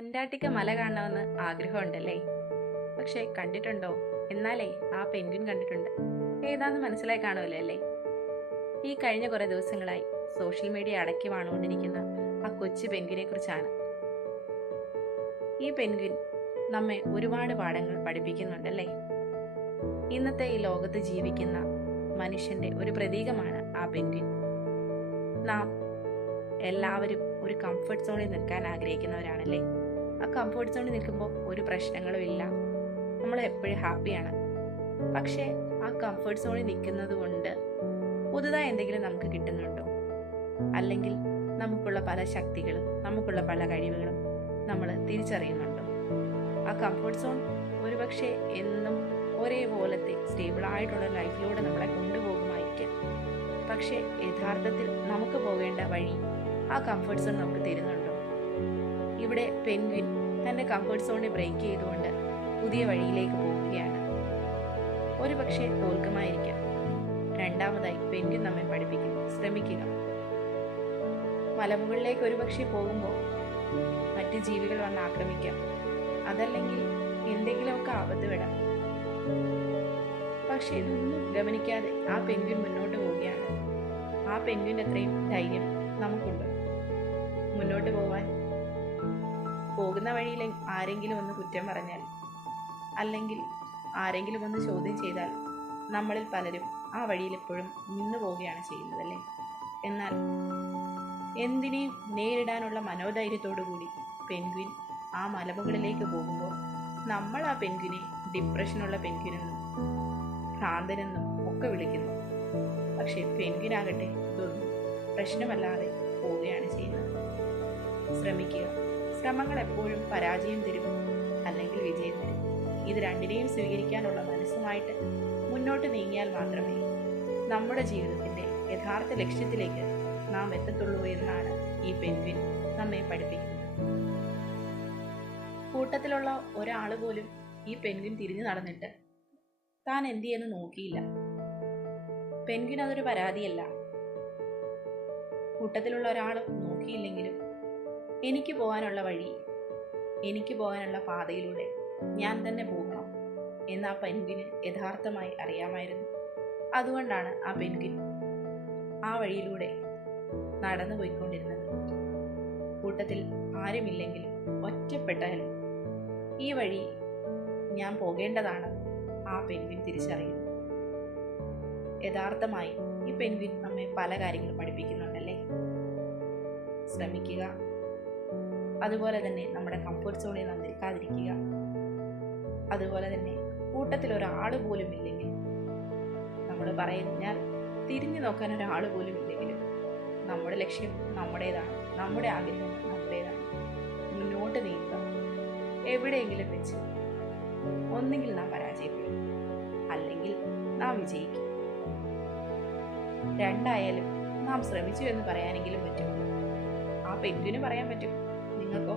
Antarctica മല കാണണമെന്ന് ആഗ്രഹമുണ്ടല്ലേ? പക്ഷെ കണ്ടിട്ടുണ്ടോ? എന്നാലേ ആ പെൻഗ്വിൻ കണ്ടിട്ടുണ്ട്. ഏതാന്ന് മനസ്സിലായി കാണുമല്ലോ അല്ലേ? ഈ കഴിഞ്ഞ കുറെ ദിവസങ്ങളായി സോഷ്യൽ മീഡിയ അടക്കി വാണുകൊണ്ടിരിക്കുന്ന ആ കൊച്ചു പെൻഗ്വിനെ കുറിച്ചാണ്. ഈ പെൻഗ്വിൻ നമ്മെ ഒരുപാട് പാഠങ്ങൾ പഠിപ്പിക്കുന്നുണ്ടല്ലേ? ഇന്നത്തെ ഈ ലോകത്ത് ജീവിക്കുന്ന മനുഷ്യന്റെ ഒരു പ്രതീകമാണ് ആ പെൻഗ്വിൻ. നാം എല്ലാവരും ഒരു കംഫർട്ട് സോണിൽ നിൽക്കാൻ ആഗ്രഹിക്കുന്നവരാണല്ലേ? ആ കംഫർട്ട് സോണിൽ നിൽക്കുമ്പോൾ ഒരു പ്രശ്നങ്ങളും ഇല്ല, നമ്മൾ എപ്പോഴും ഹാപ്പിയാണ്. പക്ഷേ ആ കംഫർട്ട് സോണിൽ നിൽക്കുന്നത് കൊണ്ട് പുതുതായി എന്തെങ്കിലും നമുക്ക് കിട്ടുന്നുണ്ടോ? അല്ലെങ്കിൽ നമുക്കുള്ള പല ശക്തികളും നമുക്കുള്ള പല കഴിവുകളും നമ്മൾ തിരിച്ചറിയുന്നുണ്ടോ? ആ കംഫർട്ട് സോൺ ഒരുപക്ഷെ എന്നും ഒരേപോലത്തെ സ്റ്റേബിളായിട്ടുള്ള ലൈഫിലൂടെ നമ്മളെ കൊണ്ടുപോകുമായിരിക്കാം. പക്ഷേ യഥാർത്ഥത്തിൽ നമുക്ക് പോകേണ്ട വഴി ആ കംഫർട്ട് സോൺ നമുക്ക് തരുന്നുണ്ടോ? ഇവിടെ പെൻഗ്വിൻ തൻ്റെ കംഫർട്ട് സോണിനെ ബ്രേക്ക് ചെയ്തുകൊണ്ട് പുതിയ വഴിയിലേക്ക് പോവുകയാണ്. ഒരു പക്ഷേ തോൽക്കുമായിരിക്കാം. രണ്ടാമതായി പെൻഗ്വിൻ നമ്മെ പഠിപ്പിക്കും, ശ്രമിക്കുക. മലമുകളിലേക്ക് ഒരു പക്ഷേ പോകുമ്പോൾ മറ്റ് ജീവികൾ വന്ന് ആക്രമിക്കാം, അതല്ലെങ്കിൽ എന്തെങ്കിലുമൊക്കെ ആപത്ത് വിടാം. പക്ഷെ ഇതൊന്നും ഗമനിക്കാതെ ആ പെൻഗ്വിൻ മുന്നോട്ട് പോവുകയാണ്. ആ പെൻഗ്വിൻ്റെ അത്രയും ധൈര്യം നമുക്കുണ്ട് മുന്നോട്ട് പോവാൻ. പോകുന്ന വഴിയിൽ ആരെങ്കിലും ഒന്ന് കുറ്റം പറഞ്ഞാൽ, അല്ലെങ്കിൽ ആരെങ്കിലും ഒന്ന് ചോദ്യം ചെയ്താൽ നമ്മളിൽ പലരും ആ വഴിയിൽ എപ്പോഴും നിന്നു പോവുകയാണ് ചെയ്യുന്നതല്ലേ? എന്നാൽ എന്തിനേയും നേരിടാനുള്ള മനോധൈര്യത്തോടു കൂടി പെൻഗ്വിൻ ആ മലമുകളിലേക്ക് പോകുമ്പോൾ നമ്മൾ ആ പെൻഗ്വിനെ ഡിപ്രഷനുള്ള പെൻഗ്വിനെന്നും ഭ്രാന്തനെന്നും ഒക്കെ വിളിക്കുന്നു. പക്ഷെ പെൻഗ്വിനാകട്ടെ ഇതൊന്നും പ്രശ്നമല്ലാതെ പോവുകയാണ് ചെയ്യുന്നത്. ശ്രമിക്കുക. ശ്രമങ്ങൾ എപ്പോഴും പരാജയം തരും, അല്ലെങ്കിൽ വിജയം തരും. ഇത് രണ്ടിനെയും സ്വീകരിക്കാനുള്ള മനസ്സുമായിട്ട് മുന്നോട്ട് നീങ്ങിയാൽ മാത്രമേ നമ്മുടെ ജീവിതത്തിൻ്റെ യഥാർത്ഥ ലക്ഷ്യത്തിലേക്ക് നാം എത്തത്തുള്ളൂ എന്നാണ് ഈ പെൻഗ്വിൻ നമ്മെ പഠിപ്പിക്കുന്നത്. കൂട്ടത്തിലുള്ള ഒരാൾ പോലും ഈ പെൻഗ്വിൻ തിരിഞ്ഞു നടന്നിട്ട് താൻ എന്ത് ചെയ്യുന്നു നോക്കിയില്ല. പെൻഗ്വിൻ അതൊരു പരാതിയല്ല. കൂട്ടത്തിലുള്ള ഒരാൾ നോക്കിയില്ലെങ്കിലും എനിക്ക് പോകാനുള്ള വഴി, എനിക്ക് പോകാനുള്ള പാതയിലൂടെ ഞാൻ തന്നെ പോകണം എന്ന് ആ പെൻഗ്വിന് യഥാർത്ഥമായി അറിയാമായിരുന്നു. അതുകൊണ്ടാണ് ആ പെൻഗ്വിൻ ആ വഴിയിലൂടെ നടന്നു പോയിക്കൊണ്ടിരുന്നത്. കൂട്ടത്തിൽ ആരുമില്ലെങ്കിലും ഒറ്റപ്പെട്ടാലും ഈ വഴി ഞാൻ പോകേണ്ടതാണ് ആ പെൻഗ്വിൻ തിരിച്ചറിയുന്നു. യഥാർത്ഥമായി ഈ പെൻഗ്വിൻ നമ്മെ പല കാര്യങ്ങളും പഠിപ്പിക്കുന്നുണ്ടല്ലേ? ശ്രമിക്കുക. അതുപോലെ തന്നെ നമ്മുടെ കംഫർട്ട് സോണിൽ നാം നിൽക്കാതിരിക്കുക. അതുപോലെ തന്നെ കൂട്ടത്തിൽ ഒരാൾ പോലും ഇല്ലെങ്കിൽ, നമ്മൾ പറഞ്ഞാൽ തിരിഞ്ഞു നോക്കാൻ ഒരാൾ പോലും ഇല്ലെങ്കിലും നമ്മുടെ ലക്ഷ്യം നമ്മുടേതാണ്, നമ്മുടെ ആഗ്രഹം നമ്മുടേതാണ്. മുന്നോട്ട് നീങ്ങുക. എവിടെയെങ്കിലും വെച്ച് ഒന്നുകിൽ നാം പരാജയപ്പെടും, അല്ലെങ്കിൽ നാം വിജയിക്കും. രണ്ടായാലും നാം ശ്രമിച്ചു എന്ന് പറയാനെങ്കിലും പറ്റും. ആ പെൻഗ്വിന് പറയാൻ പറ്റും, നിങ്ങൾക്കോ?